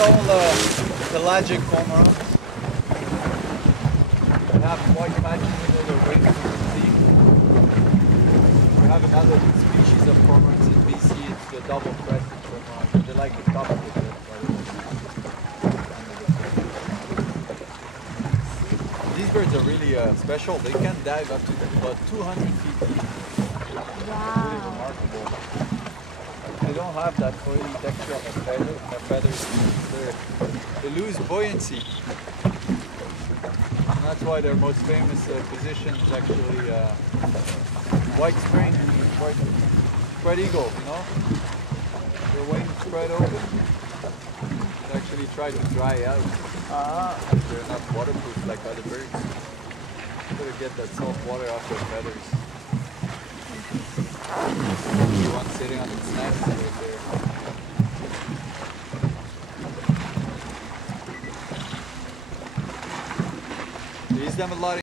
all pelagic cormorants. We have white patches under their wings, you can see. We have another species of cormorants in BC, it's the double-crested cormorant. They like the top of it, by the way. These birds are really special. They can dive up to about 200 feet deep. Wow. Really remarkable. They don't have that oily texture on their feathers. They lose buoyancy. And that's why their most famous position is actually white spring, spread eagle, you know? Their wings spread open. They actually try to dry out. They're not waterproof like other birds. Gotta get that salt water off their feathers. The one sitting on its nest right there. They use them a lot